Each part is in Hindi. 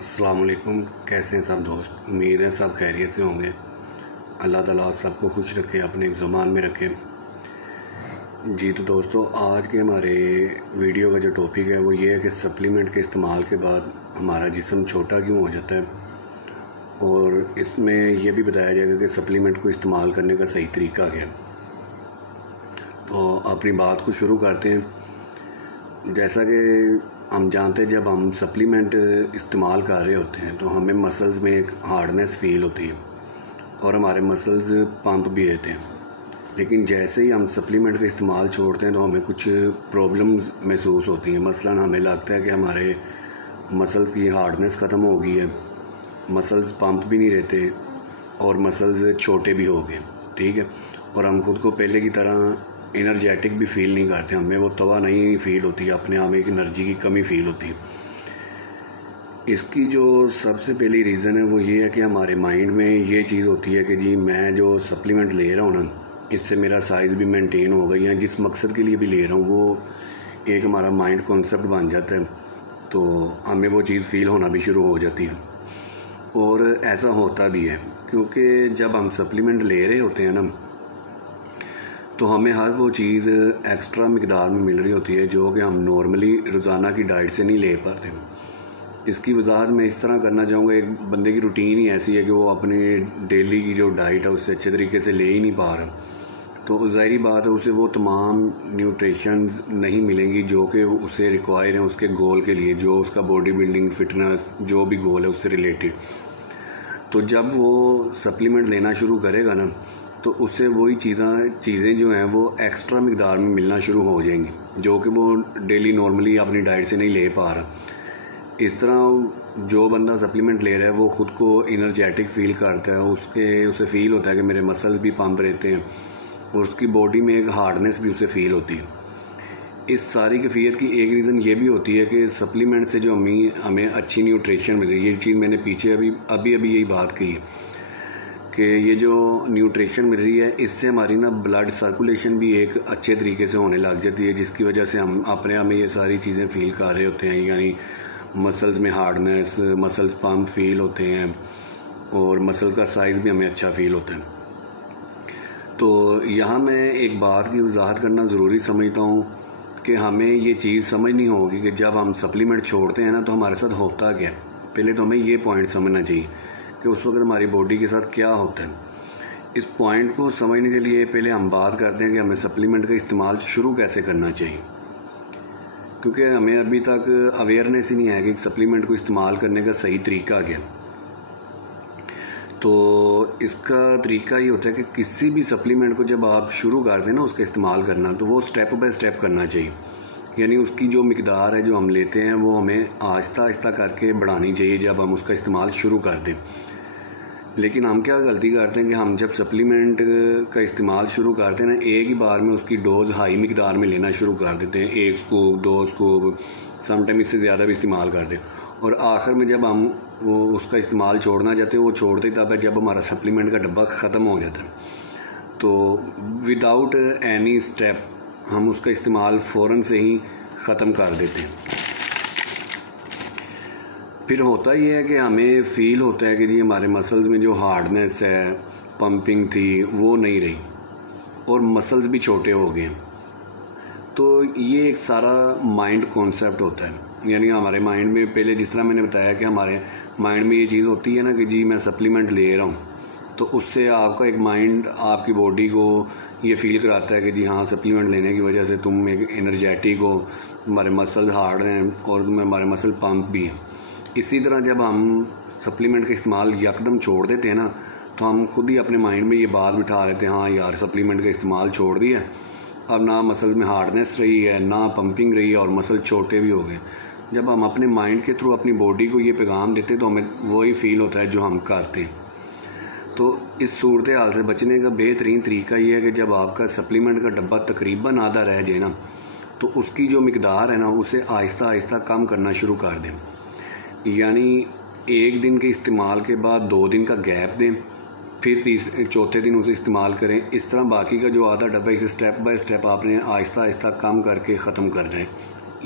अस्सलाम वालेकुम। कैसे हैं सब दोस्त? उम्मीद है सब खैरियत से होंगे। अल्लाह ताला आप सबको खुश रखे, अपने ज़ुबान में रखे। जी तो दोस्तों, आज के हमारे वीडियो का जो टॉपिक है वो ये है कि सप्लीमेंट के इस्तेमाल के बाद हमारा जिस्म छोटा क्यों हो जाता है, और इसमें यह भी बताया जाएगा कि सप्लीमेंट को इस्तेमाल करने का सही तरीका क्या है। तो अपनी बात को शुरू करते हैं। जैसा कि हम जानते हैं, जब हम सप्लीमेंट इस्तेमाल कर रहे होते हैं तो हमें मसल्स में एक हार्डनेस फ़ील होती है और हमारे मसल्स पंप भी रहते हैं। लेकिन जैसे ही हम सप्लीमेंट का इस्तेमाल छोड़ते हैं तो हमें कुछ प्रॉब्लम्स महसूस होती हैं। मसलन हमें लगता है कि हमारे मसल्स की हार्डनेस ख़त्म हो गई है, मसल्स पंप भी नहीं रहते और मसल्स छोटे भी हो गए, ठीक है। और हम खुद को पहले की तरह एनर्जेटिक भी फ़ील नहीं करते, हमें वो तवानाई फ़ील होती है, अपने आप में एक एनर्जी की कमी फ़ील होती है। इसकी जो सबसे पहली रीज़न है वो ये है कि हमारे माइंड में ये चीज़ होती है कि जी मैं जो सप्लीमेंट ले रहा हूँ ना, इससे मेरा साइज़ भी मेंटेन हो गई है, जिस मकसद के लिए भी ले रहा हूँ वो एक हमारा माइंड कॉन्सेप्ट बन जाता है, तो हमें वो चीज़ फ़ील होना भी शुरू हो जाती है। और ऐसा होता भी है, क्योंकि जब हम सप्लीमेंट ले रहे होते हैं ना, तो हमें हर वो चीज़ एक्स्ट्रा मिकदार में मिल रही होती है जो कि हम नॉर्मली रोज़ाना की डाइट से नहीं ले पाते। इसकी वजाहत मैं इस तरह करना चाहूँगा, एक बंदे की रूटीन ही ऐसी है कि वो अपनी डेली की जो डाइट है उससे अच्छे तरीके से ले ही नहीं पा रहा, तो ज़ाहिरी बात है उसे वो तमाम न्यूट्रिशंस नहीं मिलेंगी जो कि उसे रिक्वायर हैं उसके गोल के लिए, जो उसका बॉडी बिल्डिंग, फिटनेस, जो भी गोल है उससे रिलेटेड। तो जब वो सप्लीमेंट लेना शुरू करेगा ना, तो उससे वही चीज़ें जो हैं वो एक्स्ट्रा मिकदार में मिलना शुरू हो जाएंगी जो कि वो डेली नॉर्मली अपनी डाइट से नहीं ले पा रहा। इस तरह जो बंदा सप्लीमेंट ले रहा है वो ख़ुद को एनर्जेटिक फ़ील करता है, उसे फ़ील होता है कि मेरे मसल्स भी पंप रहते हैं और उसकी बॉडी में एक हार्डनेस भी उसे फ़ील होती है। इस सारी कैफियत की एक रीज़न ये भी होती है कि सप्लीमेंट से जो हमें अच्छी न्यूट्रिशन मिल रही है। ये चीज़ मैंने पीछे अभी यही बात कही है कि ये जो न्यूट्रिशन मिल रही है इससे हमारी ना ब्लड सर्कुलेशन भी एक अच्छे तरीके से होने लग जाती है, जिसकी वजह से हम अपने आप में ये सारी चीज़ें फ़ील कर रहे होते हैं। यानी मसल्स में हार्डनेस, मसल्स पंप फील होते हैं और मसल्स का साइज़ भी हमें अच्छा फ़ील होता है। तो यहाँ मैं एक बात की वजाहत करना ज़रूरी समझता हूँ कि हमें ये चीज़ समझनी होगी कि जब हम सप्लीमेंट छोड़ते हैं ना तो हमारे साथ होता क्या है। पहले तो हमें ये पॉइंट समझना चाहिए कि उस वक्त हमारी बॉडी के साथ क्या होता है। इस पॉइंट को समझने के लिए पहले हम बात करते हैं कि हमें सप्लीमेंट का इस्तेमाल शुरू कैसे करना चाहिए, क्योंकि हमें अभी तक अवेयरनेस ही नहीं है कि सप्लीमेंट को इस्तेमाल करने का सही तरीका क्या। तो इसका तरीका ये होता है कि किसी भी सप्लीमेंट को जब आप शुरू कर दें ना उसका इस्तेमाल करना, तो वो स्टेप बाय स्टेप करना चाहिए। यानी उसकी जो मिकदार है जो हम लेते हैं वो हमें आहिस्ता आहिस्ता करके बढ़ानी चाहिए जब हम उसका इस्तेमाल शुरू कर दें। लेकिन हम क्या गलती करते हैं कि हम जब सप्लीमेंट का इस्तेमाल शुरू करते हैं ना, एक ही बार में उसकी डोज़ हाई मिकदार में लेना शुरू कर देते हैं, 1 स्कूप 2 स्कूप, समटाइम इससे ज़्यादा भी इस्तेमाल करते हैं। और आखिर में जब हम वो उसका इस्तेमाल छोड़ना चाहते हैं वो छोड़ते ही तब है जब हमारा सप्लीमेंट का डब्बा ख़त्म हो जाता है। तो विदाउट एनी स्टेप हम उसका इस्तेमाल फ़ौरन से ही ख़त्म कर देते हैं। फिर होता ही है कि हमें फ़ील होता है कि जी हमारे मसल्स में जो हार्डनेस है, पंपिंग थी, वो नहीं रही और मसल्स भी छोटे हो गए। तो ये एक सारा माइंड कॉन्सेप्ट होता है। यानी हमारे माइंड में, पहले जिस तरह मैंने बताया कि हमारे माइंड में ये चीज़ होती है ना कि जी मैं सप्लीमेंट ले रहा हूँ, तो उससे आपका एक माइंड आपकी बॉडी को ये फ़ील कराता है कि जी हाँ, सप्लीमेंट लेने की वजह से तुम एक एनर्जेटिक हो, तुम्हारे मसल हार्ड हैं और हमारे मसल पंप भी हैं। इसी तरह जब हम सप्लीमेंट का इस्तेमाल यकदम छोड़ देते हैं ना, तो हम खुद ही अपने माइंड में ये बात बिठा लेते हैं, हाँ यार सप्लीमेंट का इस्तेमाल छोड़ दिया, अब ना मसल में हार्डनेस रही है, ना पंपिंग रही है और मसल छोटे भी हो गए। जब हम अपने माइंड के थ्रू अपनी बॉडी को ये पैगाम देते तो हमें वही फ़ील होता है जो हम करते हैं। तो इस सूरत हाल से बचने का बेहतरीन तरीका ये है कि जब आपका सप्लीमेंट का डब्बा तकरीबन आधा रह जाए ना, तो उसकी जो मिकदार है ना उसे आहिस्ता आहिस्ता कम करना शुरू कर दें। यानी 1 दिन के इस्तेमाल के बाद 2 दिन का गैप दें, फिर चौथे दिन उसे इस्तेमाल करें। इस तरह बाकी का जो आधा डब्बा इसे स्टेप बाय स्टेप आपने आहिस्ता आहिस्ता कम करके ख़त्म करना है,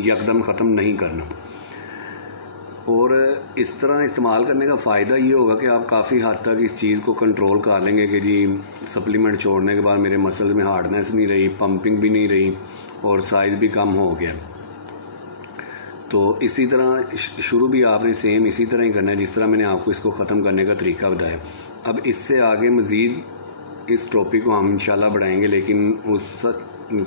यकदम ख़त्म नहीं करना। और इस तरह इस्तेमाल करने का फ़ायदा ये होगा कि आप काफ़ी हद तक इस चीज़ को कंट्रोल कर लेंगे कि जी सप्लीमेंट छोड़ने के बाद मेरे मसल्स में हार्डनेस नहीं रही, पंपिंग भी नहीं रही और साइज़ भी कम हो गया। तो इसी तरह शुरू भी आपने सेम इसी तरह ही करना है जिस तरह मैंने आपको इसको ख़त्म करने का तरीका बताया। अब इससे आगे मज़ीद इस टॉपिक को हम इंशाल्लाह बढ़ाएंगे, लेकिन उस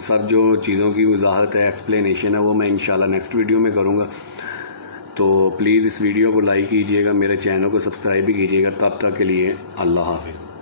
सब जो चीज़ों की वजाहत है, एक्सप्लेनेशन है, वो मैं इंशाल्लाह नेक्स्ट वीडियो में करूँगा। तो प्लीज़ इस वीडियो को लाइक कीजिएगा, मेरे चैनल को सब्सक्राइब भी कीजिएगा। तब तक के लिए अल्लाह हाफ़िज़।